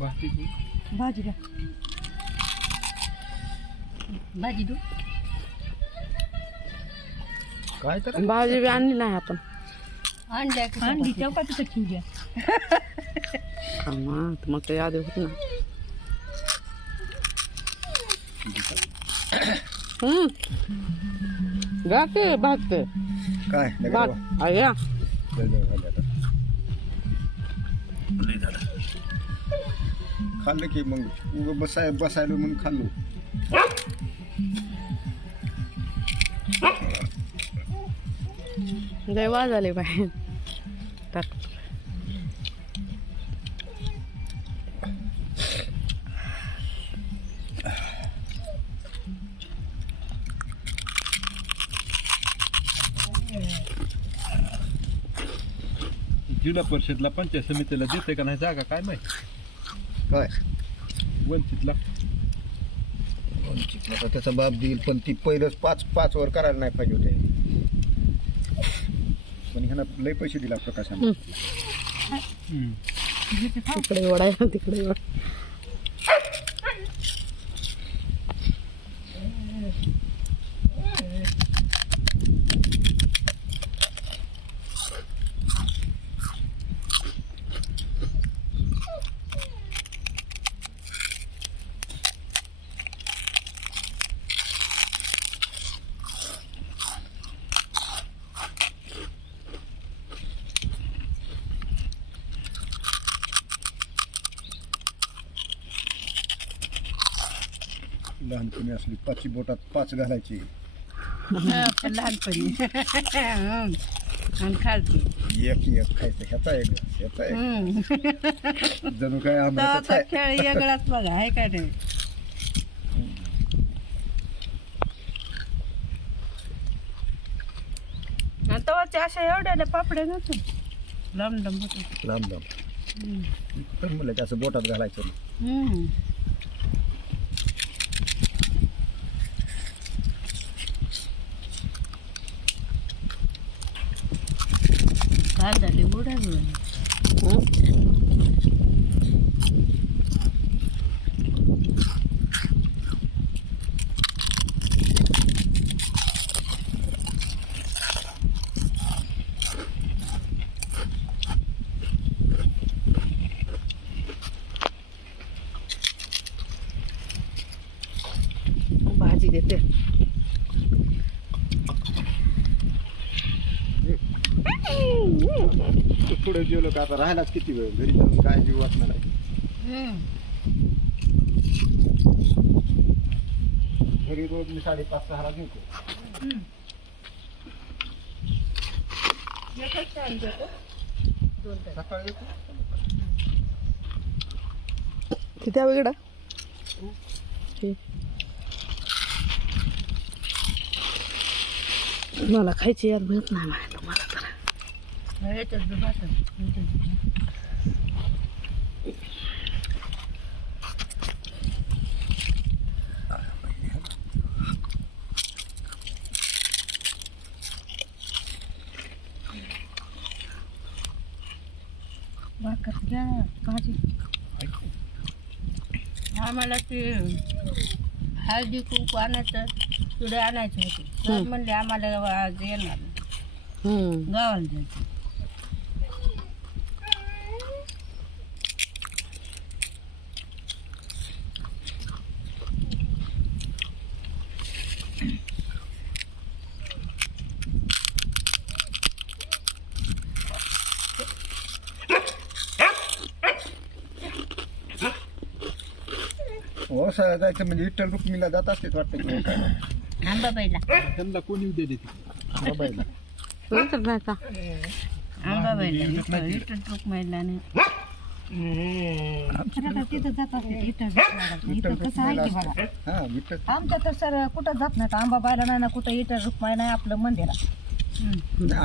भाजी द्या भाजी दू काय तर भाजी बी आणली नाही आपण. अंडी चपाती ठेवू द्या मग ते आधी होत ना. गाते भात काय भात आया खाल्लं की मग उगं बसायला म्हणून खाल्लो. लय वाज आले बाहेर टाक. जिल्हा परिषदला पंचायत समितीला देते का नाही जागा काय माहिती. काय वंचितला आता त्याचा बाप देईल पण ती पहिलंच 5 वर करायला नाही पाहिजे होते. पण ह्यानं लय पैसे दिला प्रकाशाने. तिकडे ओढायला तिकडे ओढ. लहानपणी असली 5 बोटात 5 घालायची. लहानपणी आणि खालची एक खायचं ह्याचा एक जणू काय आम्हाला खेळ वेगळाच बघा आहे काय नाही. तवाच्या अशा एवढ्या पापड्या नव्हत्या लांब लांब होत्या. लांब तर म्हणलं की असं बोटात घालायचं. काय झाले बुडाले भाजी देते. पुढे गेलो का आता राहायलाच किती वेळ घरी जाऊन काय जीव वाटणार आहे. घरी रोज मी 5:30-6 घेतो. सकाळी येतो. तिथे वेगळा मला खायची याद मिळत नाही मला. तुम्हाला तर भाकर घ्या भाजी. आम्हाला ते हळदी कुंकू आणायचं तुडे आणायचे होते तर म्हणले आम्हाला आज येणार गावाला जायचं. हो सर जायचं म्हणजे विठ्ठल रुक्मिणीला जात असते वाटतं की काय आंबाबाईला त्यांना कोणी उद्या देते. मोबाईलला नंतर नाही का आंबाबाईला विठ्ठल रुक्माईला नाही. तिथं जात असते इथं कसं आहे की बघा. हा विठ्ठल आमच्या तर सर कुठं जात नाही आंबाबाईला नाही ना कुठं इथं रुक्माई नाही आपलं मंदिरात.